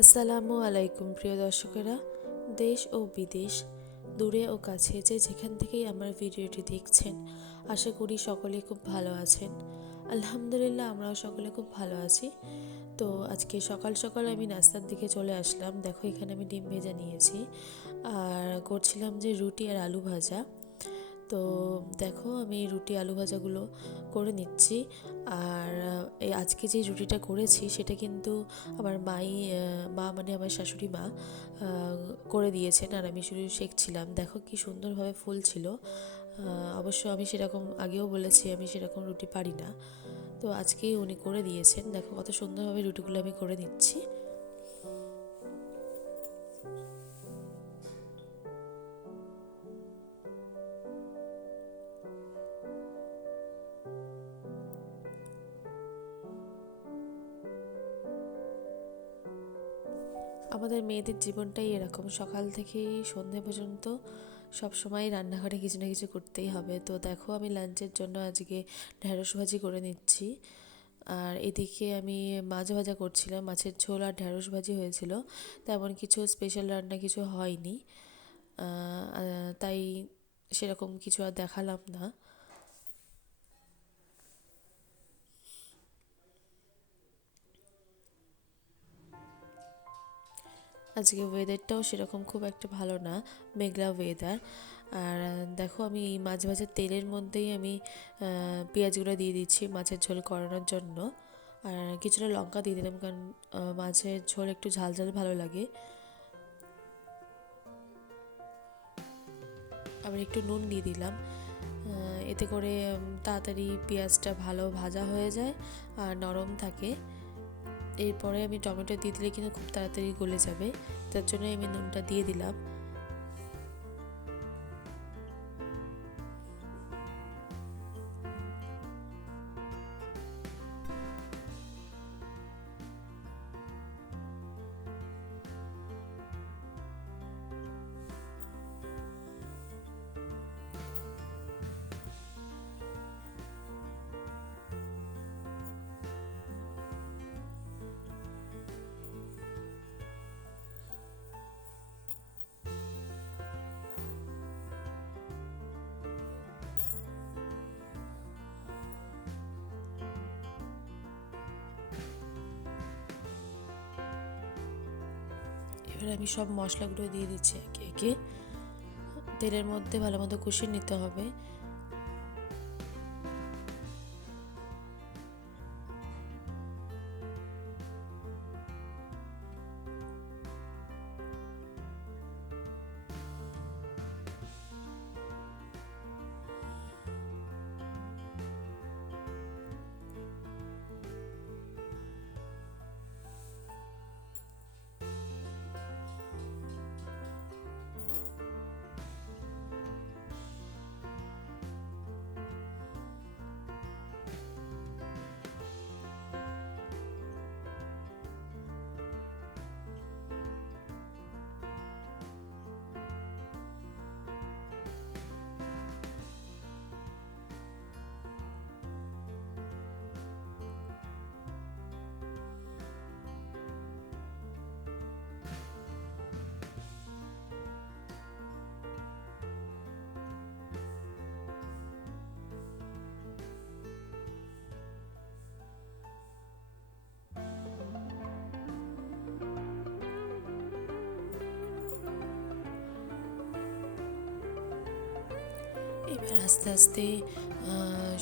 আসসালামু আলাইকুম প্রিয় দর্শকেরা। দেশ ও বিদেশ, দূরে ও কাছে যে যেখান থেকেই আমার ভিডিওটি দেখছেন, আশা করি সকলে খুব ভালো আছেন। আলহামদুলিল্লাহ, আমরাও সকলে খুব ভালো আছি। তো আজকে সকাল সকাল আমি নাস্তার দিকে চলে আসলাম। দেখো, এখানে আমি ডিম ভেজা নিয়েছি আর করছিলাম যে রুটি আর আলু ভাজা। তো দেখো, আমি রুটি আলু ভাজাগুলো করে নিচ্ছি। আর এই আজকে যে রুটিটা করেছি সেটা কিন্তু আমার মা মানে আমার শাশুড়ি মা করে দিয়েছেন, আর আমি শুধু শেখছিলাম। দেখো কি সুন্দরভাবে ফুল ছিল। অবশ্য আমি সেরকম আগেও বলেছি আমি সেরকম রুটি পারি না, তো আজকেই উনি করে দিয়েছেন। দেখো কত সুন্দরভাবে রুটিগুলো আমি করে নিচ্ছি। আমাদের মেয়েদের জীবনটাই এরকম, সকাল থেকেই সন্ধে পর্যন্ত সব সময় রান্নাঘরে কিছু না কিছু করতেই হবে। তো দেখো, আমি লাঞ্চের জন্য আজকে ঢ্যাঁড়স ভাজি করে নিচ্ছি। আর এদিকে আমি মাছ ভাজা করছিলাম, মাছের ঝোল আর ঢ্যাঁড়স ভাজি হয়েছিল। তেমন কিছু স্পেশাল রান্না কিছু হয়নি, তাই সেরকম কিছু আর দেখালাম না। আজকে ওয়েদারটাও সেরকম খুব একটা ভালো না, মেঘলা ওয়েদার। আর দেখো, আমি এই মাছ ভাজার তেলের মধ্যেই আমি পেঁয়াজগুলো দিয়ে দিচ্ছি মাছের ঝোল করানোর জন্য। আর কিছুটা লঙ্কা দিয়ে দিলাম, কারণ মাছের ঝোল একটু ঝাল ঝাল ভালো লাগে। আবার একটু নুন দিয়ে দিলাম, এতে করে তাড়াতাড়ি পেঁয়াজটা ভালো ভাজা হয়ে যায় আর নরম থাকে। এরপরে আমি টমেটো দিয়ে দিলে কিন্তু খুব তাড়াতাড়ি গলে যাবে, তার জন্য আমি নুনটা দিয়ে দিলাম। এবার আমি সব মশলাগুলো দিয়ে দিচ্ছি একে একে। তেলের মধ্যে ভালো মতো কষিয়ে নিতে হবে। এবার আস্তে আস্তে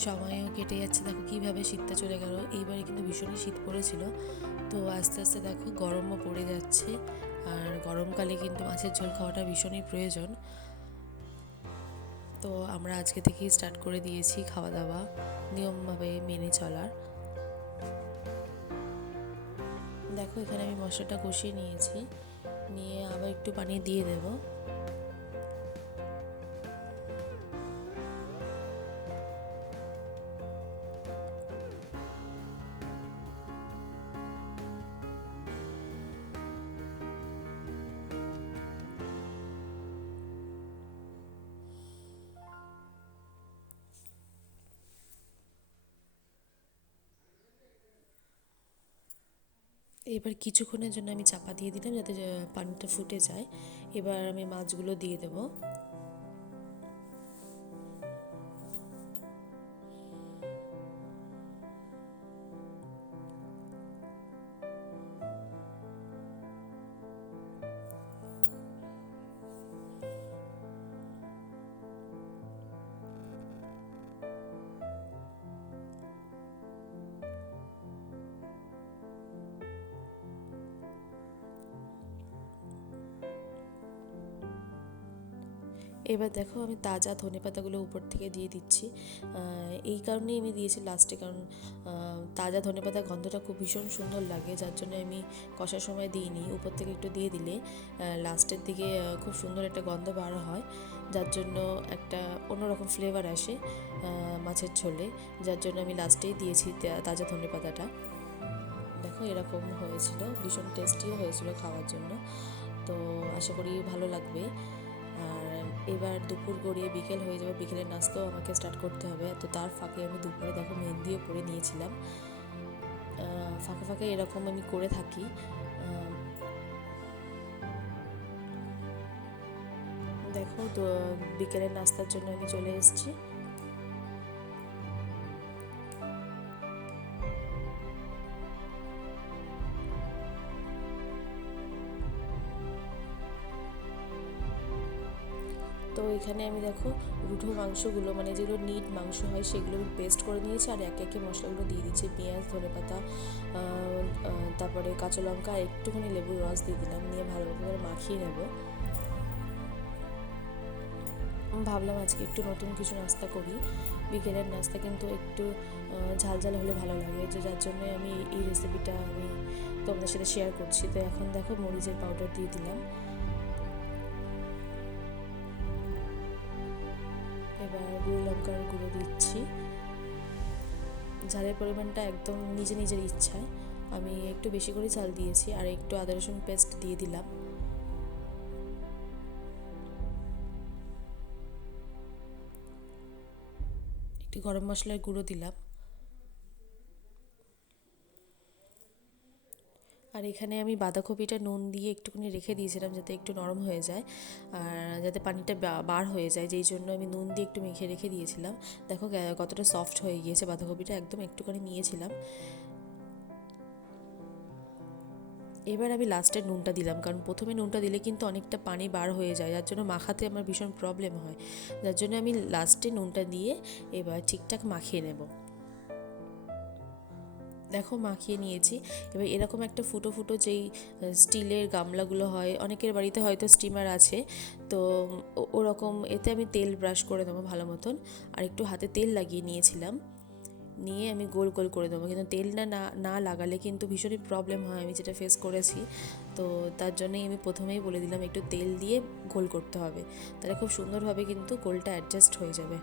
সময়ও কেটে যাচ্ছে। দেখো কীভাবে শীতটা চলে গেল। এইবারে কিন্তু ভীষণই শীত পড়েছিল, তো আস্তে আস্তে দেখো গরমও পড়ে যাচ্ছে। আর গরমকালে কিন্তু মাছের ঝোল খাওয়াটা ভীষণই প্রয়োজন। তো আমরা আজকে থেকেই স্টার্ট করে দিয়েছি খাওয়া দাওয়া নিয়মভাবে মেনে চলার। দেখো, এখানে আমি মশলাটা কষিয়ে নিয়েছি, নিয়ে আবার একটু পানি দিয়ে দেবো। এবার কিছুক্ষণের জন্য আমি চাপা দিয়ে দিলাম যাতে পানিটা ফুটে যায়। এবার আমি মাছগুলো দিয়ে দেবো। এবার দেখো আমি তাজা ধনেপাতাগুলো উপর থেকে দিয়ে দিচ্ছি। এই কারণেই আমি দিয়েছি লাস্টে, কারণ তাজা ধনেপাতার গন্ধটা খুব ভীষণ সুন্দর লাগে, যার জন্য আমি কষার সময় দিইনি। উপর থেকে একটু দিয়ে দিলে লাস্টের দিকে খুব সুন্দর একটা গন্ধ বার হয়, যার জন্য একটা অন্যরকম ফ্লেভার আসে মাছের ঝোলে, যার জন্য আমি লাস্টেই দিয়েছি তাজা ধনেপাতাটা। দেখো এরকম হয়েছিল, ভীষণ টেস্টিও হয়েছিল খাওয়ার জন্য। তো আশা করি ভালো লাগবে। আর এবার দুপুর গড়িয়ে বিকেল হয়ে যাবে, বিকেলের নাস্তাও আমাকে স্টার্ট করতে হবে। তো তার ফাঁকে আমি দুপুরে দেখো মেহেন্দিও পরে নিয়েছিলাম। ফাঁকে ফাঁকে এরকম আমি করে থাকি। দেখো তো বিকেলের নাস্তার জন্য আমি চলে এসেছি। তো এখানে আমি দেখো রুঠো মাংসগুলো, মানে যেগুলো নিট মাংস হয় সেগুলো আমি পেস্ট করে নিয়েছি, আর একে একে মশলাগুলো দিয়ে দিচ্ছি। পেঁয়াজ, ধনেপাতা, তারপরে কাঁচা লঙ্কা আর একটুখানি লেবুর রস দিয়ে দিলাম, নিয়ে ভালো করে মাখিয়ে নেব। ভাবলাম আজকে একটু নতুন কিছু নাস্তা করি, বিকেলের নাস্তা কিন্তু একটু ঝাল ঝাল হলে ভালো লাগে, যার জন্য আমি এই রেসিপিটা আমি তোমাদের সাথে শেয়ার করছি। তো এখন দেখো মরিচের পাউডার দিয়ে দিলাম। এবার গুঁড়ো লঙ্কার গুঁড়ো দিচ্ছি। ঝালের পরিমাণটা একদম নিজের ইচ্ছায়, আমি একটু বেশি করে ঝাল দিয়েছি, আর একটু আদা রসুন পেস্ট দিয়ে দিলাম। একটু গরম মশলার গুঁড়ো দিলাম। আর এখানে আমি বাঁধাকপিটা নুন দিয়ে একটুখানি রেখে দিয়েছিলাম যাতে একটু নরম হয়ে যায়, আর যাতে পানিটা বার হয়ে যায়, যেই জন্য আমি নুন দিয়ে একটু মেখে রেখে দিয়েছিলাম। দেখো কতটা সফট হয়ে গিয়েছে বাঁধাকপিটা, একদম একটুখানি নিয়েছিলাম। এবার আমি লাস্টে নুনটা দিলাম, কারণ প্রথমে নুনটা দিলে কিন্তু অনেকটা পানি বার হয়ে যায়, যার জন্য মাখাতে আমার ভীষণ প্রবলেম হয়, যার জন্য আমি লাস্টে নুনটা দিয়ে এবার ঠিকঠাক মাখিয়ে নেব। দেখো মাখিয়ে নিয়েছি। এবার এরকম একটা ফুটো ফুটো যেই স্টিলের গামলাগুলো হয়, অনেকের বাড়িতে হয়তো স্টিমার আছে, তো ওরকম এতে আমি তেল ব্রাশ করে দেবো ভালো মতন, আর একটু হাতে তেল লাগিয়ে নিয়েছিলাম, নিয়ে আমি গোল গোল করে দেবো। কিন্তু তেল না না লাগালে কিন্তু ভীষণই প্রবলেম হয়, আমি যেটা ফেস করেছি। তো তার জন্যই আমি প্রথমেই বলে দিলাম একটু তেল দিয়ে গোল করতে হবে, তাহলে খুব সুন্দরভাবে কিন্তু গোলটা অ্যাডজাস্ট হয়ে যাবে।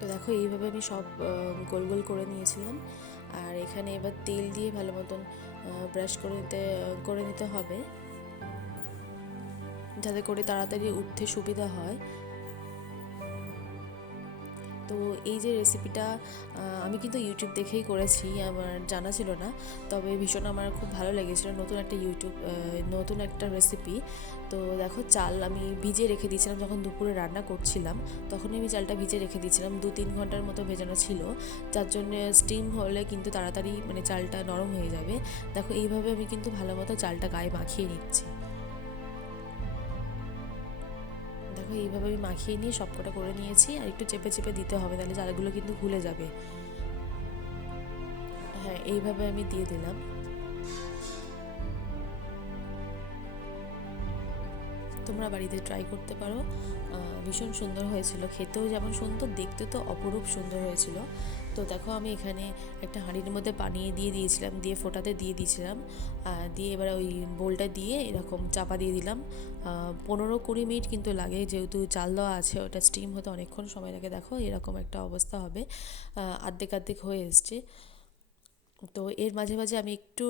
তো দেখো এইভাবে আমি সব গোল গোল করে নিয়েছিলাম, আর এখানে এবার তেল দিয়ে ভালো মতন ব্রাশ করে নিতে হবে, যাতে করে তাড়াতাড়ি উঠতে সুবিধা হয়। তো এই যে রেসিপিটা আমি কিন্তু ইউটিউব দেখেই করেছি, আমার জানা ছিল না, তবে ভীষণ আমার খুব ভালো লেগেছিলো, নতুন একটা রেসিপি। তো দেখো চাল আমি ভিজিয়ে রেখে দিয়েছিলাম, যখন দুপুরে রান্না করছিলাম তখনই আমি চালটা ভিজিয়ে রেখে দিয়েছিলাম, 2-3 ঘন্টার মতো ভেজানো ছিল, যার জন্য স্টিম হলে কিন্তু তাড়াতাড়ি মানে চালটা নরম হয়ে যাবে। দেখো এইভাবে আমি কিন্তু ভালো মতো চালটা গায়ে মাখিয়ে নিচ্ছি। দেখো এইভাবে আমি মাখিয়ে নিয়ে সবকটা করে নিয়েছি, আর একটু চেপে চেপে দিতে হবে, তাহলে চালগুলো কিন্তু ভুলে যাবে। হ্যাঁ, এইভাবে আমি দিয়ে দিলাম। তোমরা বাড়িতে ট্রাই করতে পারো, ভীষণ সুন্দর হয়েছিল, খেতেও যেমন সুন্দর, দেখতে তো অপরূপ সুন্দর হয়েছিল। তো দেখো আমি এখানে একটা হাঁড়ির মধ্যে পানি দিয়ে দিয়েছিলাম, দিয়ে ফোটাতে দিয়ে দিয়েছিলাম, দিয়ে এবার ওই বোলটা দিয়ে এরকম চাপা দিয়ে দিলাম। 15-20 মিনিট কিন্তু লাগে, যেহেতু চাল দেওয়া আছে, ওটা স্টিম হতে অনেকক্ষণ সময় লাগে। দেখো এরকম একটা অবস্থা হবে, আর্ধেক আর্ধেক হয়ে এসছে। তো এর মাঝে মাঝে আমি একটু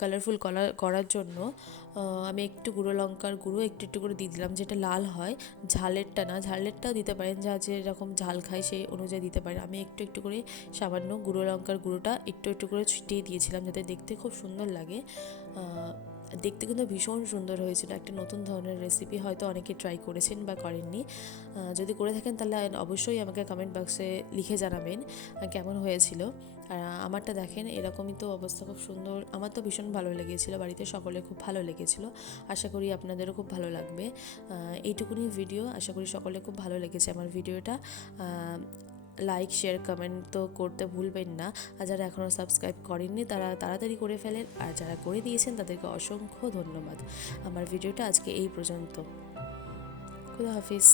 কালারফুল করার জন্য আমি একটু গুঁড়ো লঙ্কার গুঁড়ো একটু একটু করে দিয়ে দিলাম, যেটা লাল হয়, ঝালেরটা না, ঝালেরটাও দিতে পারেন, যা যেরকম ঝাল খায় সেই অনুযায়ী দিতে পারেন। আমি একটু একটু করে সামান্য গুঁড়ো লঙ্কার গুঁড়োটা একটু একটু করে ছিটিয়ে দিয়েছিলাম, যাতে দেখতে খুব সুন্দর লাগে। দেখতে কিন্তু ভীষণ সুন্দর হয়েছিল, একটা নতুন ধরনের রেসিপি, হয়তো অনেকে ট্রাই করেছেন বা করেননি। যদি করে থাকেন তাহলে অবশ্যই আমাকে কমেন্ট বক্সে লিখে জানাবেন কেমন হয়েছিল। আর আমারটা দেখেন, এরকমই তো অবস্থা, খুব সুন্দর, আমার তো ভীষণ ভালো লেগেছিলো, বাড়িতে সকলে খুব ভালো লেগেছিলো, আশা করি আপনাদেরও খুব ভালো লাগবে। এইটুকুনি ভিডিও, আশা করি সকলে খুব ভালো লেগেছে আমার ভিডিওটা। লাইক শেয়ার কমেন্ট তো করতে ভুলবেন না, আর যারা এখনও সাবস্ক্রাইব করেননি তারা তাড়াতাড়ি করে ফেলেন, আর যারা করে দিয়েছেন তাদেরকে অসংখ্য ধন্যবাদ। আমার ভিডিওটা আজকে এই পর্যন্ত। খুদা হাফিজ।